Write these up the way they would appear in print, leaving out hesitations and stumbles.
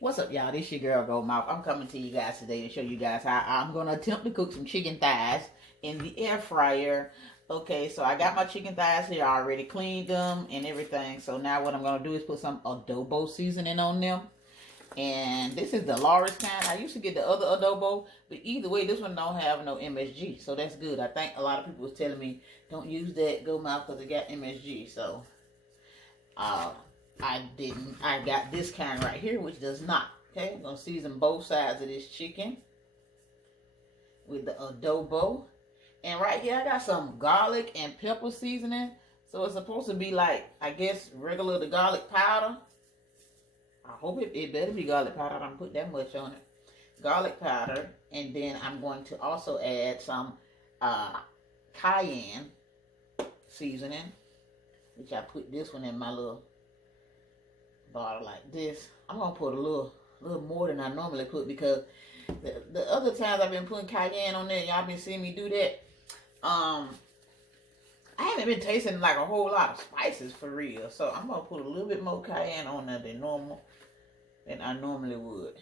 What's up, y'all? This your girl Go Mouth. I'm coming to you guys today to show you guys how I'm going to attempt to cook some chicken thighs in the air fryer. Okay, so I got my chicken thighs here. I already cleaned them and everything. So now what I'm going to do is put some adobo seasoning on them. And this is the Laura's kind. I used to get the other adobo, but either way, this one don't have no MSG. So that's good. I think a lot of people was telling me, don't use that Go Mouth because it got MSG. So, I didn't. I got this kind right here, which does not. Okay, I'm going to season both sides of this chicken with the adobo. And right here, I got some garlic and pepper seasoning. So it's supposed to be like, I guess, regular the garlic powder. I hope it better be garlic powder. I don't put that much on it. Garlic powder. And then I'm going to also add some cayenne seasoning, which I put this one in my little bottle like this. I'm gonna put a little more than I normally put because the other times I've been putting cayenne on there, y'all been seeing me do that. I haven't been tasting like a whole lot of spices for real, so I'm gonna put a little bit more cayenne on there than I normally would.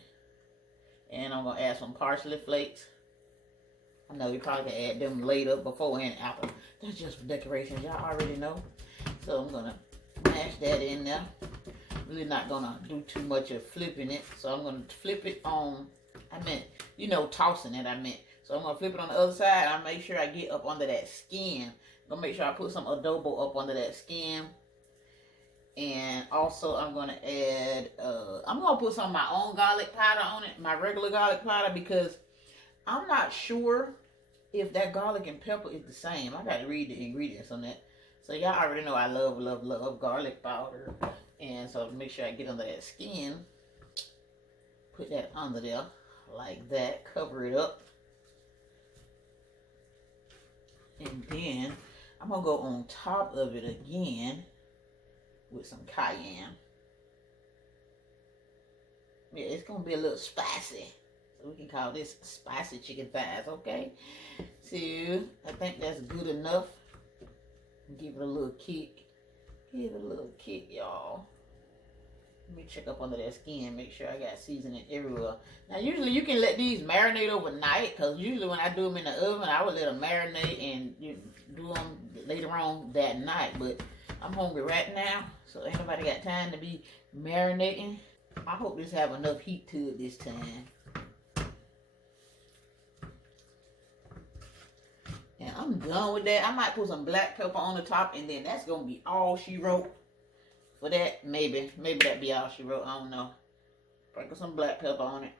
And I'm gonna add some parsley flakes. I know you probably can add them later, before and after. That's just for decorations, y'all already know. So I'm gonna mash that in there. Really not gonna do too much of flipping it, so I'm gonna flip it on. Tossing it. So I'm gonna flip it on the other side. I make sure I get up under that skin. I'm gonna make sure I put some adobo up under that skin, and also I'm gonna add. I'm gonna put some of my own garlic powder on it, my regular garlic powder, because I'm not sure if that garlic and pepper is the same. I gotta read the ingredients on that. So y'all already know I love garlic powder. And so make sure I get under that skin. Put that under there like that. Cover it up. And then I'm going to go on top of it again with some cayenne. Yeah, it's going to be a little spicy. So we can call this spicy chicken thighs, okay? So I think that's good enough. Give it a little kick. Give it a little kick, y'all. Let me check up under that skin, make sure I got seasoning everywhere. Now, usually you can let these marinate overnight, because usually when I do them in the oven, I would let them marinate and do them later on that night. But I'm hungry right now, so ain't nobody got time to be marinating. I hope this have enough heat to it this time. And I'm done with that. I might put some black pepper on the top, and then that's going to be all she wrote. For that, maybe that be all she wrote. I don't know. Sprinkle some black pepper on it.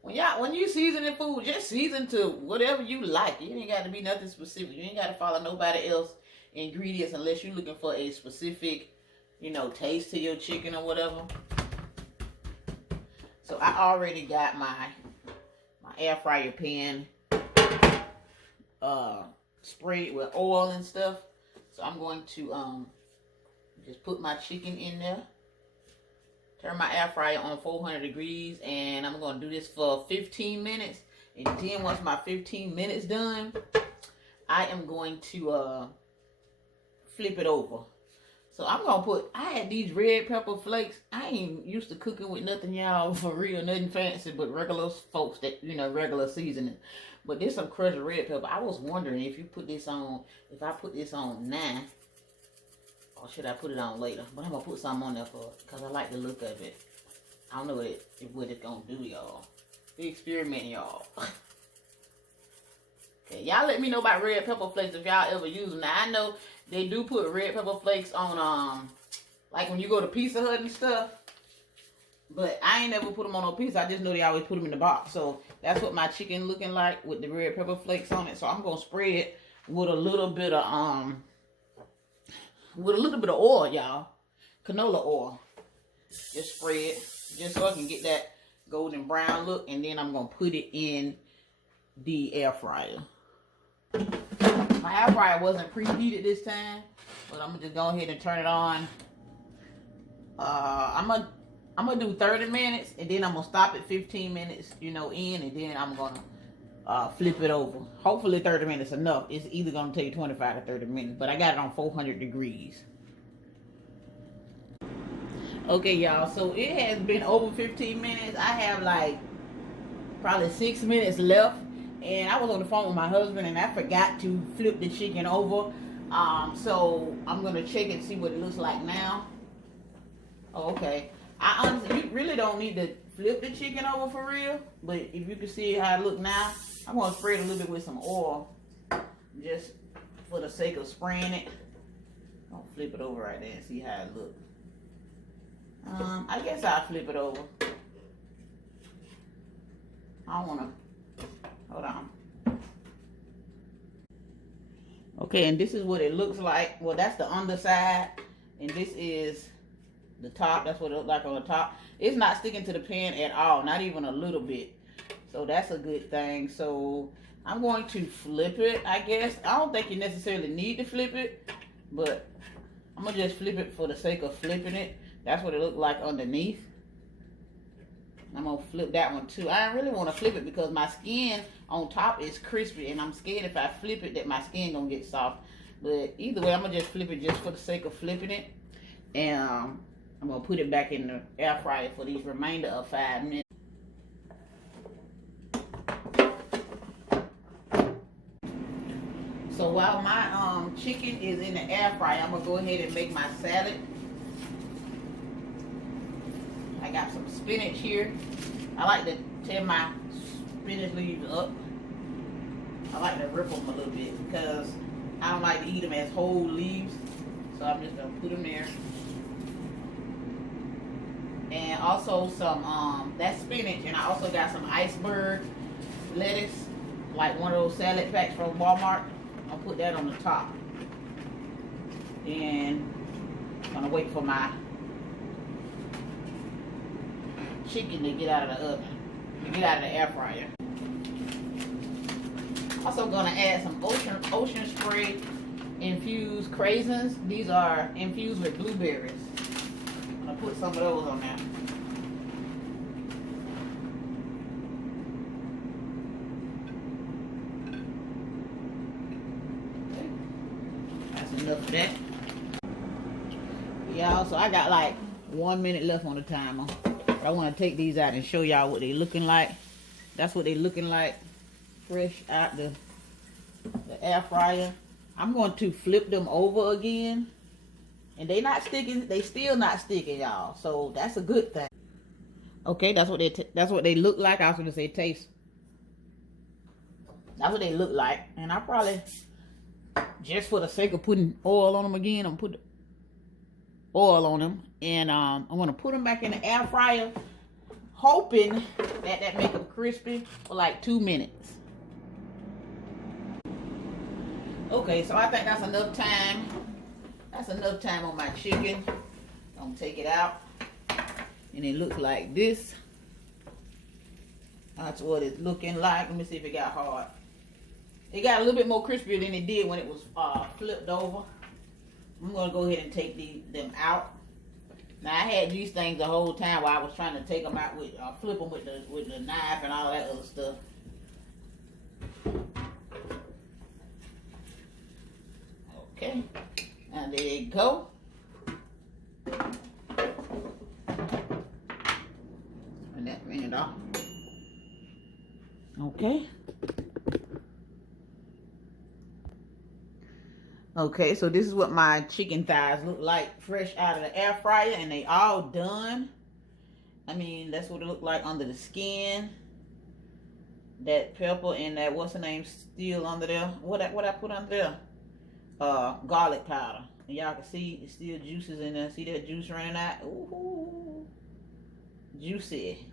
When you seasoning food, just season to whatever you like. It ain't got to be nothing specific. You ain't got to follow nobody else ingredients unless you're looking for a specific, taste to your chicken or whatever. So I already got my air fryer pan sprayed with oil and stuff. So I'm going to just put my chicken in there. Turn my air fryer on 400 degrees. And I'm going to do this for 15 minutes. And then once my 15 minutes done, I am going to flip it over. So I'm going to I had these red pepper flakes. I ain't used to cooking with nothing, y'all, for real. Nothing fancy, but regular folks that, regular seasoning. But there's some crushed red pepper. I was wondering if I put this on now, or should I put it on later? But I'm going to put some on there because I like the look of it. I don't know what it's going to do, y'all. We experiment, y'all. Okay, y'all let me know about red pepper flakes if y'all ever use them. Now, I know they do put red pepper flakes on, like when you go to Pizza Hut and stuff. But I ain't never put them on no pizza. I just know they always put them in the box. So that's what my chicken looking like with the red pepper flakes on it. So I'm going to spread it with a little bit of oil, y'all. Canola oil. Just spread, just so I can get that golden brown look, and then I'm gonna put it in the air fryer. My air fryer wasn't preheated this time, but I'm gonna just go ahead and turn it on. I'm gonna do 30 minutes, and then I'm gonna stop at 15 minutes, in, and then I'm gonna flip it over. Hopefully 30 minutes enough. It's either gonna take 25 to 30 minutes, but I got it on 400 degrees. Okay, y'all, so it has been over 15 minutes. I have like probably 6 minutes left, and I was on the phone with my husband and I forgot to flip the chicken over. So I'm gonna check and see what it looks like now. Oh, okay. I honestly, you really don't need to flip the chicken over for real, but if you can see how it look now, I'm gonna spray it a little bit with some oil, just for the sake of spraying it. I'll flip it over right there and see how it looks. I guess I'll flip it over. I don't wanna, hold on. Okay, and this is what it looks like. Well, that's the underside, and this is the top. That's what it looks like on the top. It's not sticking to the pan at all, not even a little bit. So that's a good thing. So I'm going to flip it, I guess. I don't think you necessarily need to flip it, but I'm gonna just flip it for the sake of flipping it. That's what it looked like underneath. I'm gonna flip that one too. I don't really want to flip it because my skin on top is crispy, and I'm scared if I flip it that my skin gonna get soft. But either way, I'm gonna just flip it just for the sake of flipping it, and I'm gonna put it back in the air fryer for these remainder of 5 minutes. So while my chicken is in the air fryer, I'm gonna go ahead and make my salad. I got some spinach here. I like to tear my spinach leaves up. I like to rip them a little bit because I don't like to eat them as whole leaves. So I'm just gonna put them there. And also some that's spinach, and I also got some iceberg lettuce, like one of those salad packs from Walmart. I'll put that on the top. And I'm gonna wait for my chicken to get out of the oven, to get out of the air fryer. Also gonna add some ocean spray infused craisins. These are infused with blueberries. I'm gonna put some of those on there. Okay. That's enough of that. Y'all, so I got like 1 minute left on the timer. I want to take these out and show y'all what they looking like. That's what they looking like fresh out the air fryer. I'm going to flip them over again, and they not sticking. They still not sticking, y'all. So that's a good thing. Okay, that's what they look like. I was gonna say taste. That's what they look like, and I probably, just for the sake of putting oil on them again, I'm put oil on them, and I'm gonna put them back in the air fryer, hoping that make them crispy for like 2 minutes. Okay, so I think that's enough time. That's enough time on my chicken. I'm gonna take it out, and it looks like this. That's what it's looking like. Let me see if it got hard. It got a little bit more crispier than it did when it was flipped over. I'm gonna go ahead and take them out. Now I had these things the whole time while I was trying to take them out with flip them with the knife and all that other stuff. Okay, now there you go. And that ran it off. Okay. Okay, so this is what my chicken thighs look like fresh out of the air fryer, and they all done. I mean, that's what it looked like under the skin. That pepper and that, what's the name, still under there. What I put under there? Garlic powder. And y'all can see it's still juices in there. See that juice running out? Ooh, juicy.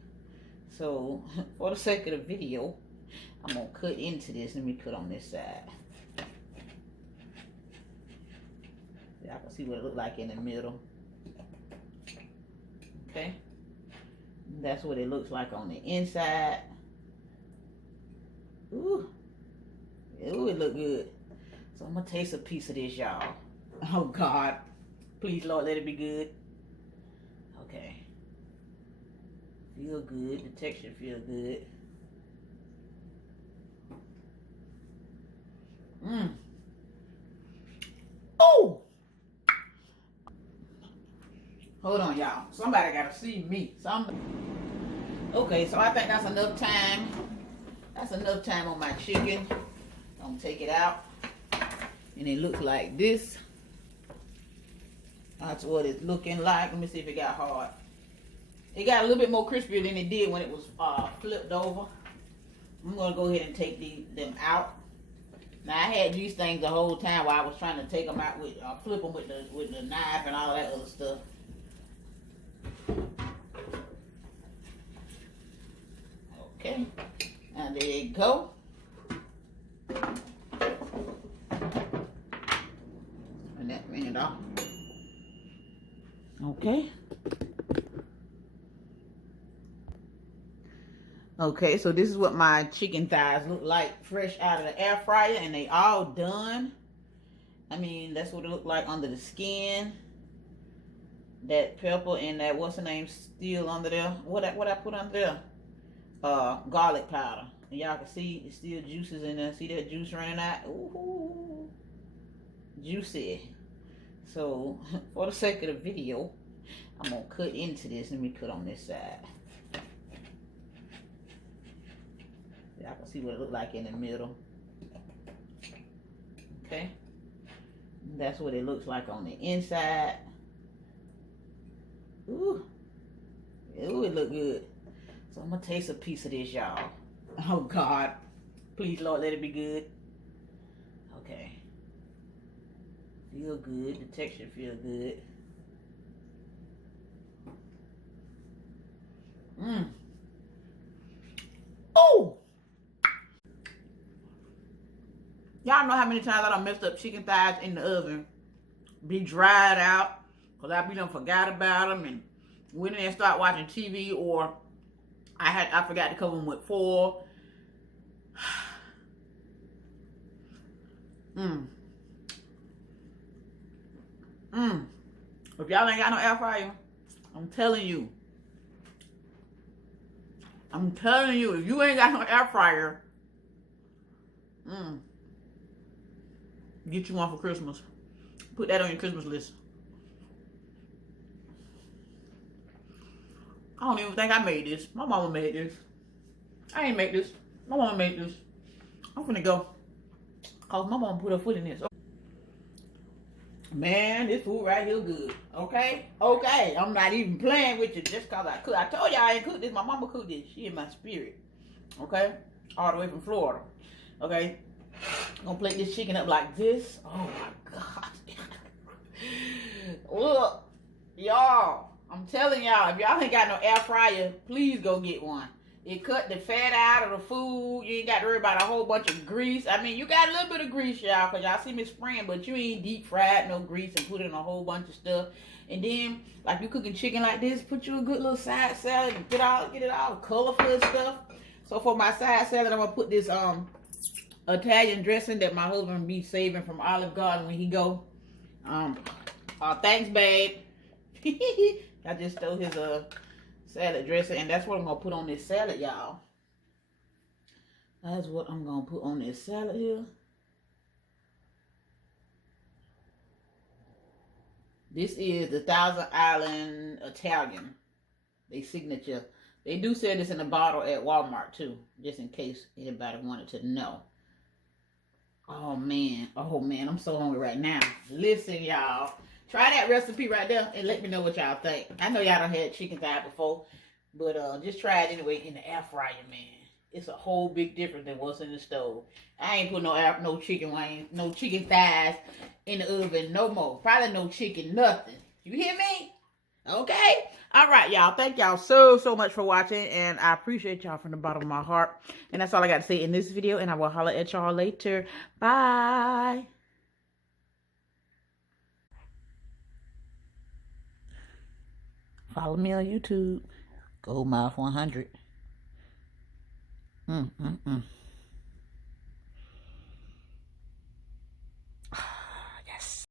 So, for the sake of the video, I'm gonna cut into this. Let me cut on this side. Y'all can see what it looked like in the middle. Okay. That's what it looks like on the inside. Ooh. Ooh, it look good. So I'm gonna taste a piece of this, y'all. Oh God. Please, Lord, let it be good. Okay. Feel good. The texture feel good. Oh! Hold Hold on, y'all. Somebody gotta see me. Okay, so I think that's enough time. That's enough time on my chicken. I'm gonna take it out. And it looks like this. That's what it's looking like. Let me see if it got hard. It got a little bit more crispier than it did when it was flipped over. I'm gonna go ahead and take them out. Now I had these things the whole time while I was trying to take them out with flip them with the knife and all that other stuff. Okay, and there you go. And that ring it off. Okay. Okay, so this is what my chicken thighs look like fresh out of the air fryer, and they all done. I mean, that's what it looked like under the skin. That pepper and that, what's the name, still under there. What I put under there? Garlic powder. And y'all can see it's still juices in there. See that juice running out? Ooh, juicy. So, for the sake of the video, I'm going to cut into this. Let me cut on this side. I can see what it looked like in the middle. Okay. That's what it looks like on the inside. Ooh. Ooh, it look good. So I'm going to taste a piece of this, y'all. Oh, God. Please, Lord, let it be good. Okay. Feel good. The texture feel good. Mmm. Oh! Y'all know how many times I done messed up chicken thighs in the oven. Be dried out. Because I be done forgot about them. And went in there and start watching TV. Or I forgot to cover them with foil. If y'all ain't got no air fryer, I'm telling you. If you ain't got no air fryer, get you one for Christmas. Put that on your Christmas list. I don't even think I made this. My mama made this. I ain't make this. My mama made this. I'm finna go. Cause my mama put her foot in this. Man, this food right here good. Okay? Okay. I'm not even playing with you just cause I cook. I told y'all I ain't cooked this. My mama cooked this. She in my spirit. Okay? All the way from Florida. Okay? I'm gonna plate this chicken up like this. Oh my God. Look. Y'all. I'm telling y'all, if y'all ain't got no air fryer, please go get one. It cut the fat out of the food. You ain't got to worry about a whole bunch of grease. I mean, you got a little bit of grease, y'all, because y'all see me spraying, but you ain't deep fried no grease and put in a whole bunch of stuff. And then, like you cooking chicken like this, put you a good little side salad and get it all colorful and stuff. So for my side salad, I'm going to put this Italian dressing that my husband be saving from Olive Garden when he go. Thanks, babe. I just stole his salad dressing, and that's what I'm gonna put on this salad, y'all. That's what I'm gonna put on this salad here. This is the Thousand Island Italian. They signature. They do sell this in a bottle at Walmart too, just in case anybody wanted to know. Oh man, I'm so hungry right now. Listen, y'all. Try that recipe right there and let me know what y'all think. I know y'all done had chicken thigh before, but just try it anyway in the air fryer, man. It's a whole big difference than what's in the stove. I ain't put no chicken wings, no chicken thighs in the oven no more. Probably no chicken, nothing. You hear me? Okay? All right, y'all. Thank y'all so much for watching, and I appreciate y'all from the bottom of my heart. And that's all I got to say in this video, and I will holler at y'all later. Bye. Follow me on YouTube. Goldmouth 100.